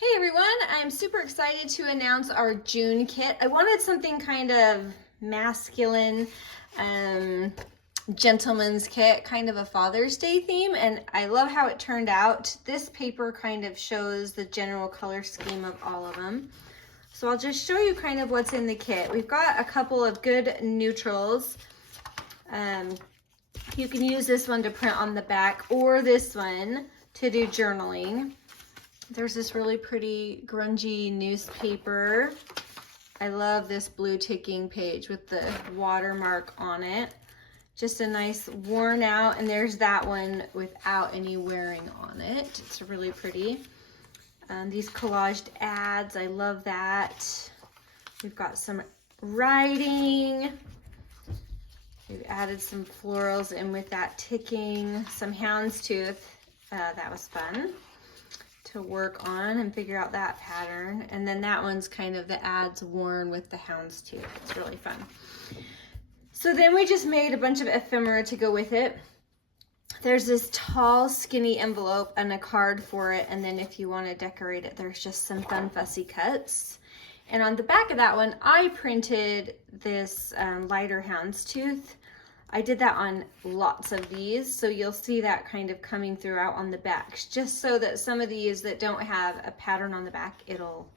Hey everyone, I'm super excited to announce our June kit. I wanted something kind of masculine, gentleman's kit, kind of a Father's Day theme, and I love how it turned out. This paper kind of shows the general color scheme of all of them. So I'll just show you kind of what's in the kit. We've got a couple of good neutrals. You can use this one to print on the back or this one to do journaling. There's this really pretty grungy newspaper. I love this blue ticking page with the watermark on it. Just a nice worn out, and there's that one without any wearing on it. It's really pretty. These collaged ads, I love that. We've got some writing. We've added some florals in with that ticking, some houndstooth. That was fun to work on and figure out that pattern. And then that one's kind of the ads worn with the houndstooth. It's really fun. So then we just made a bunch of ephemera to go with it. There's this tall, skinny envelope and a card for it. And then if you want to decorate it, there's just some fun, fussy cuts. And on the back of that one, I printed this lighter houndstooth. I did that on lots of these, so you'll see that kind of coming throughout on the backs, just so that some of these that don't have a pattern on the back, it'll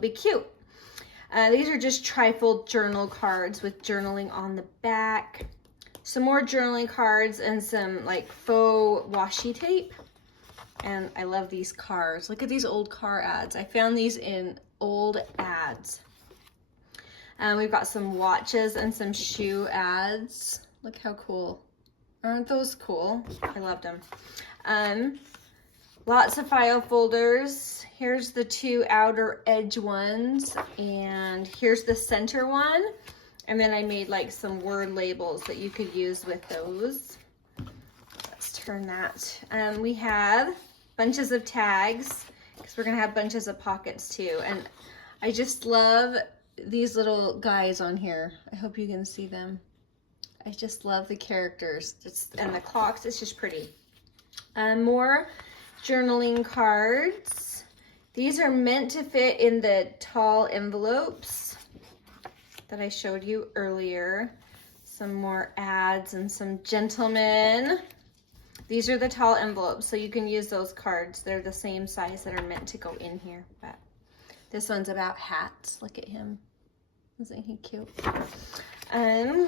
be cute. These are just trifold journal cards with journaling on the back. Some more journaling cards and some like faux washi tape. And I love these cars. Look at these old car ads. I found these in old ads. We've got some watches and some shoe ads. Look how cool. Aren't those cool? I loved them. Lots of file folders. Here's the two outer edge ones, and here's the center one. And then I made like some word labels that you could use with those. Let's turn that. We have bunches of tags, because we're gonna have bunches of pockets too. And I just love these little guys on here. I hope you can see them. I just love the characters and the clocks. It's just pretty. More journaling cards. These are meant to fit in the tall envelopes that I showed you earlier. Some more ads and some gentlemen. These are the tall envelopes, so you can use those cards. They're the same size that are meant to go in here. But this one's about hats. Look at him. Isn't he cute?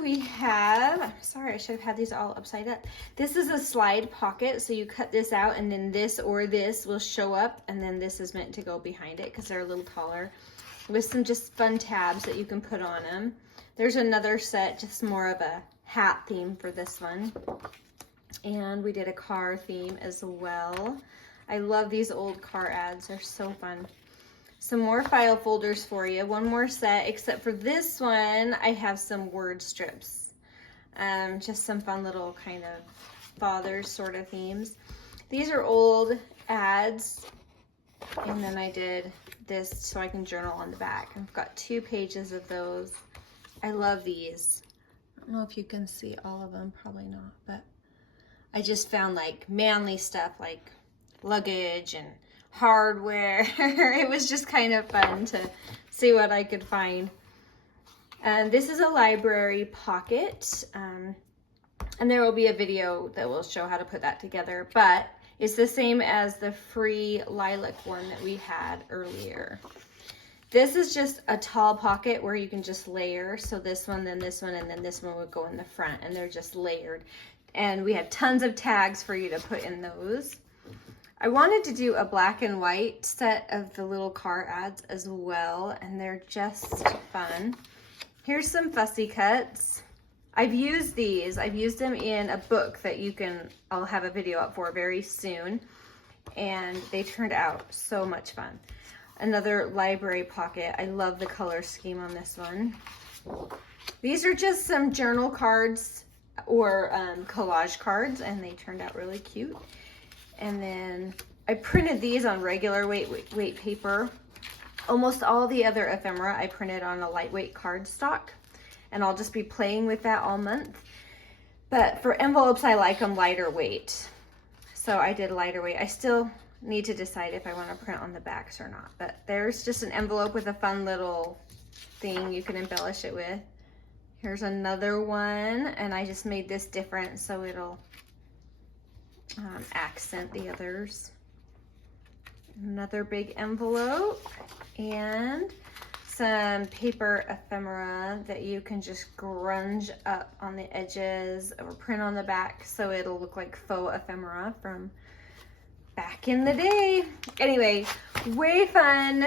We have, sorry, I should have had these all upside up. This is a slide pocket, so you cut this out and then this or this will show up, and then this is meant to go behind it because they're a little taller, with some just fun tabs that you can put on them. There's another set, just more of a hat theme for this one. And we did a car theme as well. I love these old car ads, they're so fun. Some more file folders for you, one more set, except for this one, I have some word strips. Just some fun little kind of father sort of themes. These are old ads, and then I did this so I can journal on the back. I've got 2 pages of those. I love these. I don't know if you can see all of them, probably not, but I just found like manly stuff like luggage and hardware. It was just kind of fun to see what I could find. This is a library pocket, and there will be a video that will show how to put that together, but it's the same as the free lilac one that we had earlier. This is just a tall pocket where you can just layer, so this one, then this one, and then this one would go in the front, and they're just layered. And we have tons of tags for you to put in those. I wanted to do a black and white set of the little car ads as well, and they're just fun. Here's some fussy cuts. I've used these. I've used them in a book that I'll have a video up for very soon, and they turned out so much fun. Another library pocket. I love the color scheme on this one. These are just some journal cards or collage cards, and they turned out really cute. And then I printed these on regular weight paper. Almost all the other ephemera I printed on a lightweight cardstock, and I'll just be playing with that all month. But for envelopes, I like them lighter weight. So I did lighter weight. I still need to decide if I want to print on the backs or not. But there's just an envelope with a fun little thing you can embellish it with. Here's another one, and I just made this different so it'll accent the others. Another big envelope, and some paper ephemera that you can just grunge up on the edges or print on the back so it'll look like faux ephemera from back in the day. Anyway, way fun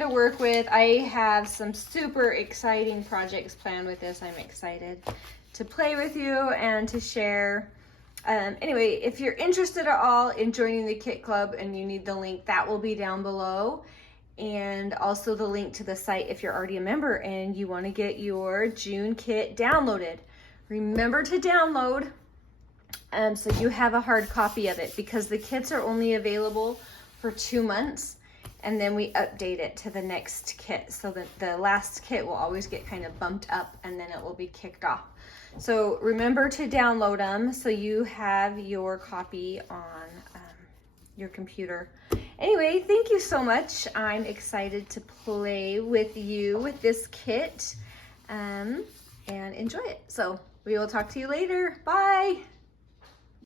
to work with. I have some super exciting projects planned with this. I'm excited to play with you and to share. Anyway, if you're interested at all in joining the Kit Club and you need the link, that will be down below. And also the link to the site if you're already a member and you want to get your June kit downloaded. Remember to download so you have a hard copy of it, because the kits are only available for 2 months and then we update it to the next kit, so that the last kit will always get kind of bumped up and then it will be kicked off. So remember to download them so you have your copy on your computer. Anyway, thank you so much. I'm excited to play with you with this kit and enjoy it. So we will talk to you later. Bye.